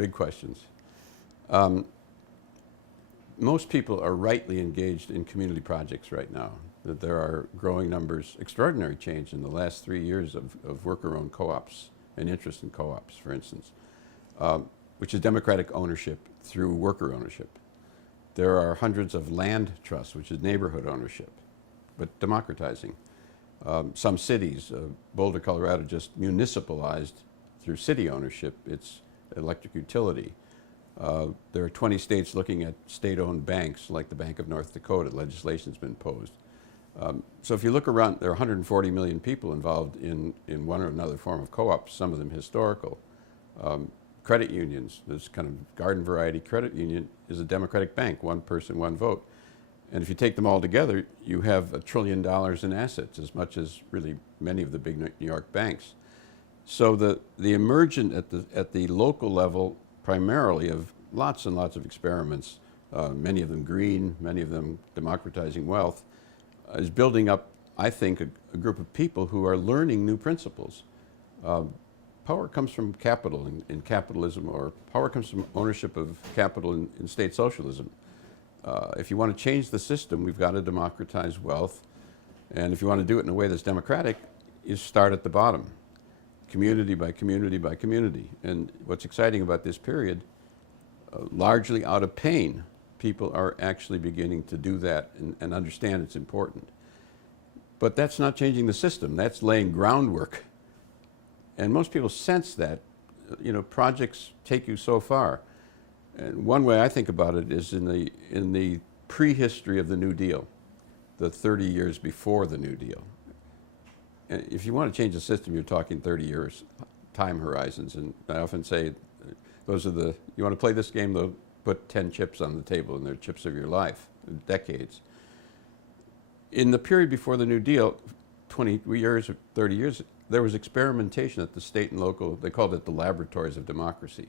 big questions. Most people are rightly engaged in community projects right now. That there are growing numbers, extraordinary change in the last 3 years of worker-owned co-ops and interest in co-ops, for instance, which is democratic ownership through worker ownership. There are hundreds of land trusts, which is neighborhood ownership, but democratizing. Some cities, Boulder, Colorado, just municipalized through city ownership its electric utility. There are 20 states looking at state-owned banks like the Bank of North Dakota. Legislation's been posed. So if you look around, there are 140 million people involved in one or another form of co-ops, some of them historical. Credit unions, this kind of garden variety credit union is a democratic bank, one person, one vote. And if you take them all together, you have $1 trillion in assets, as much as really many of the big New York banks. So the emergent at the local level, primarily, of lots and lots of experiments, many of them green, many of them democratizing wealth, is building up, I think, a group of people who are learning new principles. Power comes from capital in capitalism, or power comes from ownership of capital in state socialism. If you want to change the system, we've got to democratize wealth. And if you want to do it in a way that's democratic, you start at the bottom, community by community by community. And what's exciting about this period, largely out of pain, people are actually beginning to do that and understand it's important. But that's not changing the system. That's laying groundwork. And most people sense that. You know, projects take you so far. And one way I think about it is in the prehistory of the New Deal, the 30 years before the New Deal. And if you want to change the system, you're talking 30 years time horizons. And I often say, those are the, you want to play this game, they'll put 10 chips on the table, and they're chips of your life, decades. In the period before the New Deal, 20 years or 30 years, there was experimentation at the state and local, they called it the laboratories of democracy.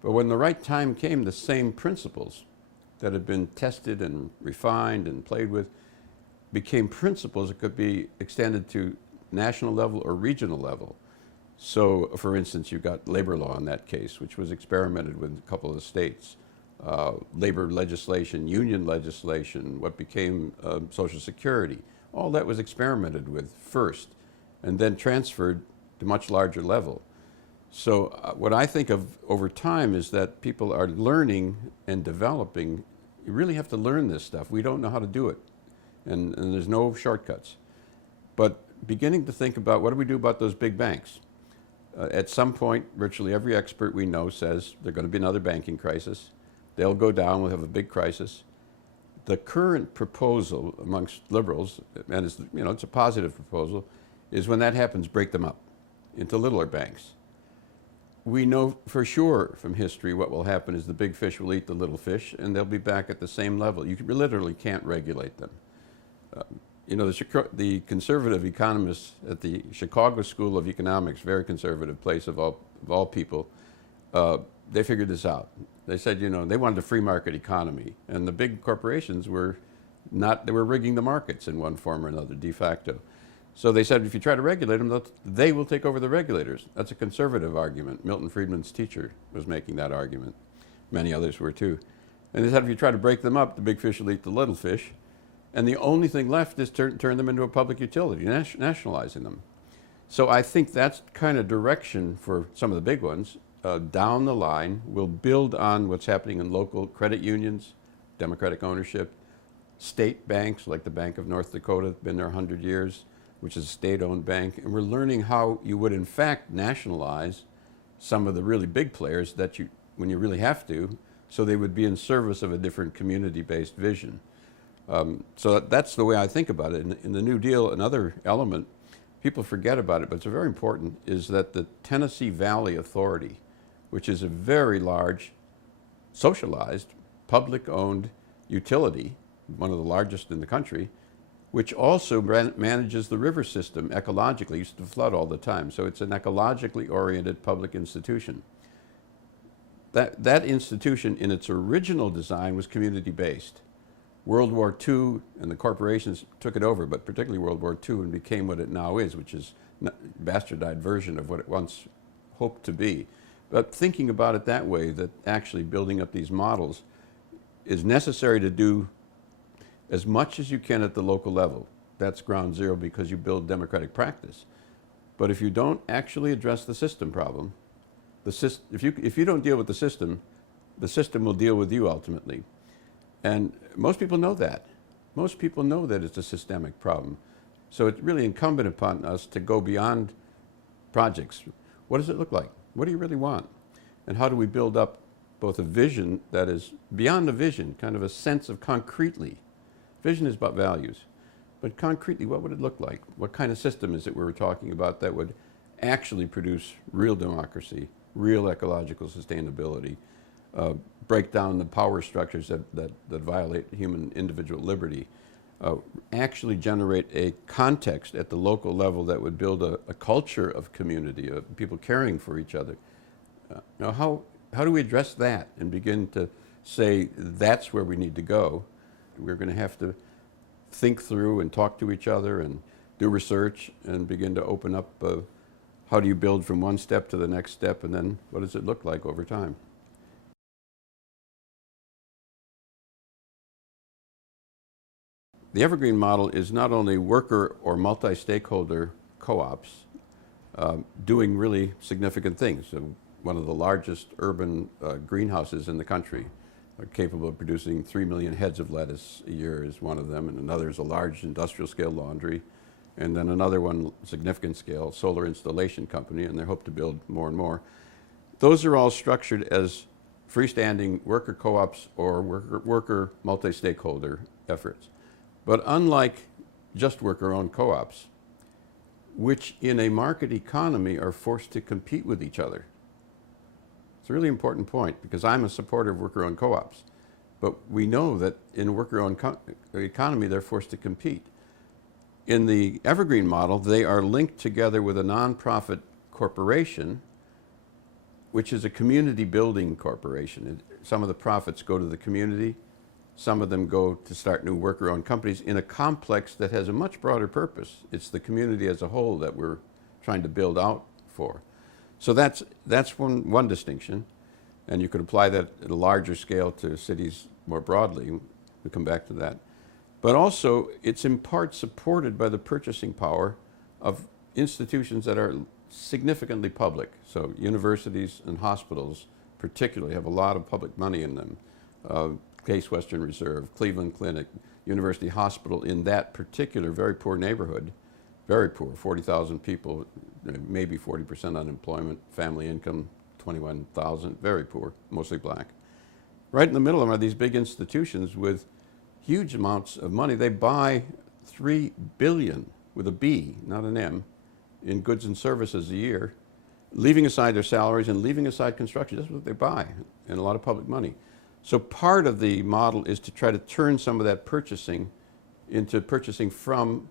But when the right time came, the same principles that had been tested and refined and played with became principles that could be extended to national level or regional level. So, for instance, you've got labor law in that case, which was experimented with a couple of states. Labor legislation, union legislation, what became Social Security. All that was experimented with first and then transferred to much larger level. So what I think of over time is that people are learning and developing. You really have to learn this stuff. We don't know how to do it, and there's no shortcuts. But beginning to think about, what do we do about those big banks? At some point, virtually every expert we know says there's going to be another banking crisis. They'll go down, we'll have a big crisis. The current proposal amongst liberals, and it's, you know, it's a positive proposal, is when that happens, break them up into littler banks. We know for sure from history what will happen is the big fish will eat the little fish, and they'll be back at the same level. You literally can't regulate them. You know, the conservative economists at the Chicago School of Economics, very conservative place of all people, they figured this out. They said, you know, they wanted a free market economy, and the big corporations were not, they were rigging the markets in one form or another, de facto. So they said, if you try to regulate them, they will take over the regulators. That's a conservative argument. Milton Friedman's teacher was making that argument. Many others were too. And they said, if you try to break them up, the big fish will eat the little fish. And the only thing left is turn them into a public utility, nationalizing them. So I think that's kind of direction for some of the big ones. Down the line, we'll build on what's happening in local credit unions, democratic ownership, state banks like the Bank of North Dakota, been there 100 years, which is a state-owned bank. And we're learning how you would in fact nationalize some of the really big players that when you really have to, so they would be in service of a different community-based vision. So that's the way I think about it. In the New Deal, another element, people forget about it, but it's very important, is that the Tennessee Valley Authority, which is a very large, socialized, public-owned utility, one of the largest in the country, which also manages the river system ecologically. It used to flood all the time, so it's an ecologically oriented public institution. That institution in its original design was community-based. World War II and the corporations took it over, but particularly World War II, and became what it now is, which is a bastardized version of what it once hoped to be. But thinking about it that way, that actually building up these models is necessary to do as much as you can at the local level. That's ground zero because you build democratic practice. But if you don't actually address the system problem, if you don't deal with the system will deal with you ultimately. And most people know that. Most people know that it's a systemic problem. So it's really incumbent upon us to go beyond projects. What does it look like? What do you really want? And how do we build up both a vision that is beyond a vision, kind of a sense of concretely. Vision is about values. But concretely, what would it look like? What kind of system is it we were talking about that would actually produce real democracy, real ecological sustainability, break down the power structures that violate human individual liberty, actually generate a context at the local level that would build a culture of community, of people caring for each other. Now, how do we address that and begin to say that's where we need to go? We're going to have to think through and talk to each other and do research and begin to open up how do you build from one step to the next step, and then what does it look like over time? The Evergreen Model is not only worker or multi-stakeholder co-ops doing really significant things. So one of the largest urban greenhouses in the country, capable of producing 3 million heads of lettuce a year, is one of them, and another is a large industrial scale laundry, and then another one, significant scale, solar installation company, and they hope to build more and more. Those are all structured as freestanding worker co-ops or worker multi-stakeholder efforts. But unlike just worker-owned co-ops, which in a market economy are forced to compete with each other. It's a really important point because I'm a supporter of worker-owned co-ops. But we know that in a worker-owned economy, they're forced to compete. In the Evergreen Model, they are linked together with a nonprofit corporation, which is a community building corporation. Some of the profits go to the community. Some of them go to start new worker-owned companies in a complex that has a much broader purpose. It's the community as a whole that we're trying to build out for. So that's one distinction, and you could apply that at a larger scale to cities more broadly. We'll come back to that. But also, it's in part supported by the purchasing power of institutions that are significantly public. So universities and hospitals particularly have a lot of public money in them. Case Western Reserve, Cleveland Clinic, University Hospital in that particular very poor neighborhood, very poor, 40,000 people, maybe 40% unemployment, family income 21,000, very poor, mostly black. Right in the middle of them are these big institutions with huge amounts of money. They buy $3 billion, with a B, not an M, in goods and services a year, leaving aside their salaries and leaving aside construction. That's what they buy, and a lot of public money. So part of the model is to try to turn some of that purchasing into purchasing from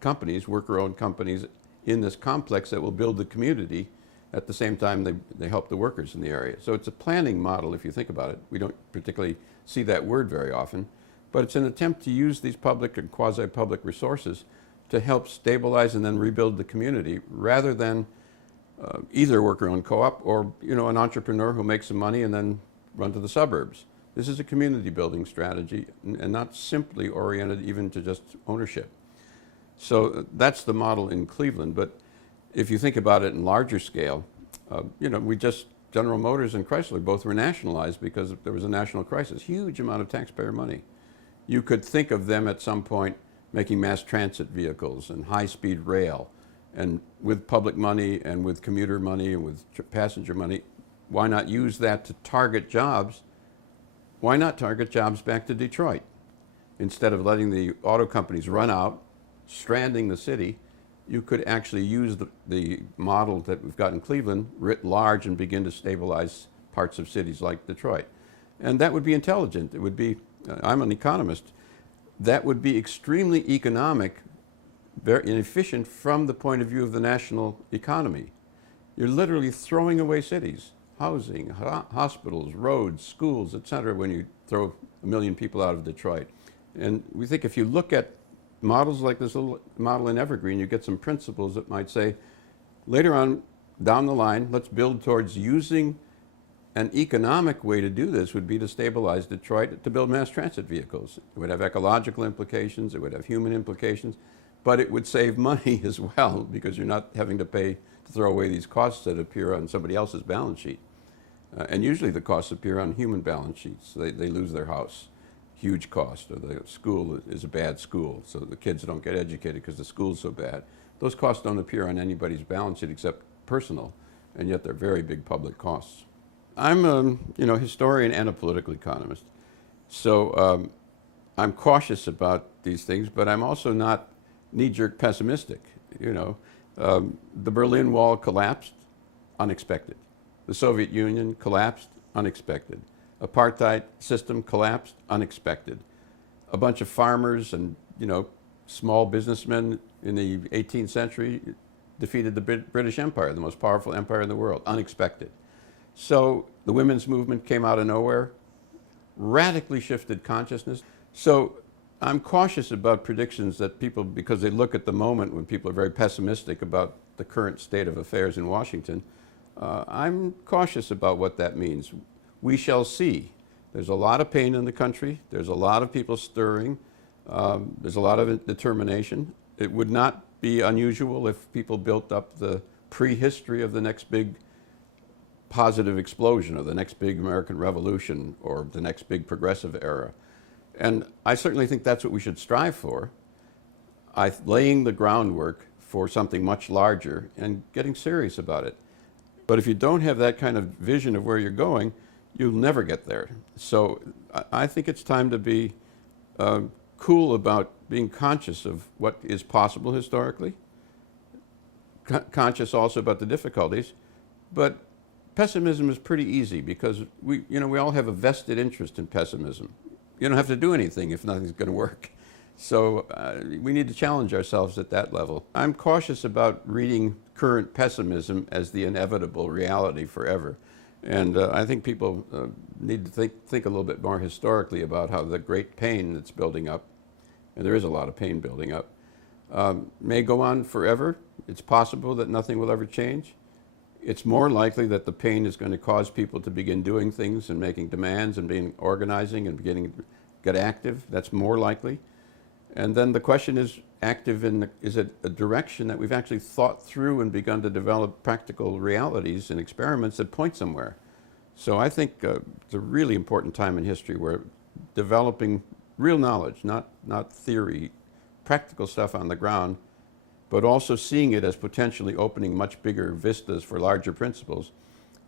companies, worker-owned companies, in this complex that will build the community. At the same time, they help the workers in the area. So it's a planning model, if you think about it. We don't particularly see that word very often, but it's an attempt to use these public and quasi-public resources to help stabilize and then rebuild the community, rather than either a worker-owned co-op or an entrepreneur who makes some money and then run to the suburbs. This is a community building strategy and not simply oriented even to just ownership. So that's the model in Cleveland. But if you think about it in larger scale, General Motors and Chrysler both were nationalized because there was a national crisis, huge amount of taxpayer money. You could think of them at some point making mass transit vehicles and high-speed rail, and with public money and with commuter money and with passenger money, why not use that to target jobs? Why not target jobs back to Detroit? Instead of letting the auto companies run out, stranding the city, you could actually use the model that we've got in Cleveland writ large and begin to stabilize parts of cities like Detroit. And that would be intelligent. It would be, I'm an economist, that would be extremely economic, very inefficient from the point of view of the national economy. You're literally throwing away cities. Housing, hospitals, roads, schools, etc., when you throw 1 million people out of Detroit. And we think if you look at models like this little model in Evergreen, you get some principles that might say, later on, down the line, let's build towards using an economic way to do this would be to stabilize Detroit, to build mass transit vehicles. It would have ecological implications, it would have human implications, but it would save money as well because you're not having to pay to throw away these costs that appear on somebody else's balance sheet. And usually the costs appear on human balance sheets. They lose their house, huge cost, or the school is a bad school, so the kids don't get educated because the school's so bad. Those costs don't appear on anybody's balance sheet except personal, and yet they're very big public costs. I'm a historian and a political economist, so I'm cautious about these things, but I'm also not knee-jerk pessimistic. The Berlin Wall collapsed, unexpected. The Soviet Union collapsed, unexpected. Apartheid system collapsed, unexpected. A bunch of farmers and small businessmen in the 18th century defeated the British Empire, the most powerful empire in the world, unexpected. So the women's movement came out of nowhere, radically shifted consciousness. So I'm cautious about predictions that people, because they look at the moment when people are very pessimistic about the current state of affairs in Washington, I'm cautious about what that means. We shall see. There's a lot of pain in the country. There's a lot of people stirring. There's a lot of determination. It would not be unusual if people built up the prehistory of the next big positive explosion or the next big American Revolution or the next big progressive era. And I certainly think that's what we should strive for, laying the groundwork for something much larger and getting serious about it. But if you don't have that kind of vision of where you're going, you'll never get there. So I think it's time to be cool about being conscious of what is possible historically, conscious also about the difficulties, but pessimism is pretty easy because we all have a vested interest in pessimism. You don't have to do anything if nothing's going to work. So we need to challenge ourselves at that level. I'm cautious about reading current pessimism as the inevitable reality forever. And I think people need to think a little bit more historically about how the great pain that's building up, and there is a lot of pain building up, may go on forever. It's possible that nothing will ever change. It's more likely that the pain is going to cause people to begin doing things and making demands and organizing and beginning to get active. That's more likely. And then the question is, is it a direction that we've actually thought through and begun to develop practical realities and experiments that point somewhere? So I think it's a really important time in history where developing real knowledge, not theory, practical stuff on the ground, but also seeing it as potentially opening much bigger vistas for larger principles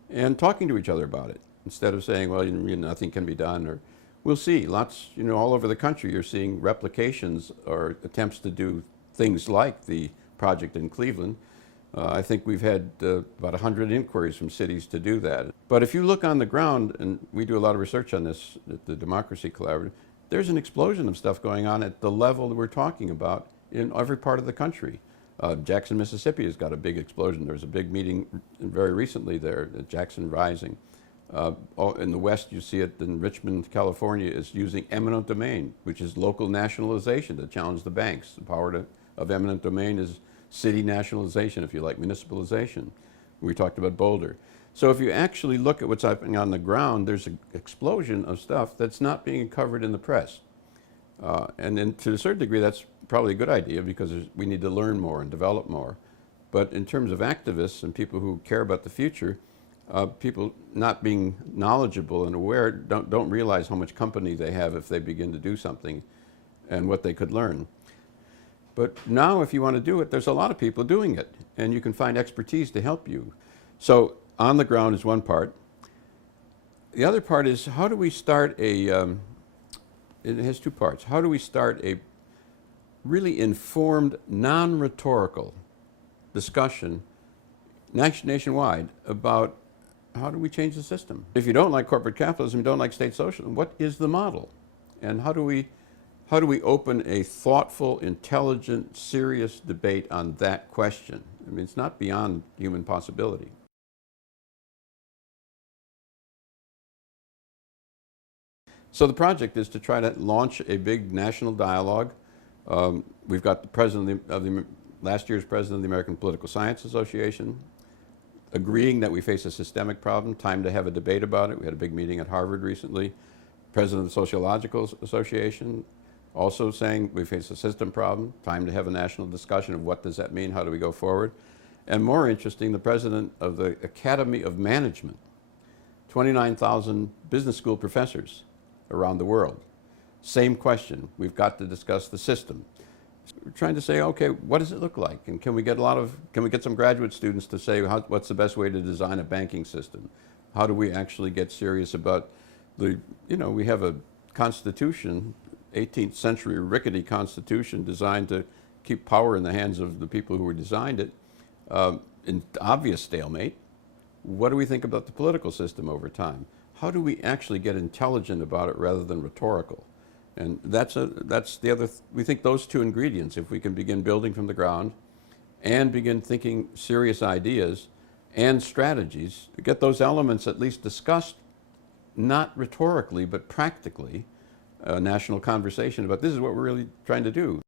and talking to each other about it instead of saying, well, nothing can be done, or we'll see. Lots, all over the country you're seeing replications or attempts to do things like the project in Cleveland. I think we've had about 100 inquiries from cities to do that. But if you look on the ground, and we do a lot of research on this at the Democracy Collaborative, there's an explosion of stuff going on at the level that we're talking about in every part of the country. Jackson, Mississippi has got a big explosion. There was a big meeting very recently there at Jackson Rising. In the West, you see it in Richmond, California, is using eminent domain, which is local nationalization to challenge the banks. The power of eminent domain is city nationalization, if you like, municipalization. We talked about Boulder. So if you actually look at what's happening on the ground, there's an explosion of stuff that's not being covered in the press. And then to a certain degree, that's probably a good idea because we need to learn more and develop more. But in terms of activists and people who care about the future, people not being knowledgeable and aware don't realize how much company they have if they begin to do something and what they could learn. But now if you want to do it, there's a lot of people doing it, and you can find expertise to help you. So on the ground is one part. The other part is, how do we start it has two parts. How do we start a really informed, non-rhetorical discussion nationwide about how do we change the system? If you don't like corporate capitalism, you don't like state socialism, what is the model? And how do we open a thoughtful, intelligent, serious debate on that question? I mean, it's not beyond human possibility. So the project is to try to launch a big national dialogue. We've got the president of last year's president of the American Political Science Association, agreeing that we face a systemic problem, time to have a debate about it. We had a big meeting at Harvard recently. President of the Sociological Association also saying we face a system problem, time to have a national discussion of what does that mean, how do we go forward. And more interesting, the president of the Academy of Management, 29,000 business school professors around the world. Same question, we've got to discuss the system. We're trying to say, okay, what does it look like? And can we get some graduate students to say, what's the best way to design a banking system? How do we actually get serious about we have a constitution, 18th century rickety constitution designed to keep power in the hands of the people who designed it, in obvious stalemate. What do we think about the political system over time? How do we actually get intelligent about it rather than rhetorical? And that's the other, we think those two ingredients, if we can begin building from the ground and begin thinking serious ideas and strategies, to get those elements at least discussed, not rhetorically, but practically, a national conversation about this is what we're really trying to do.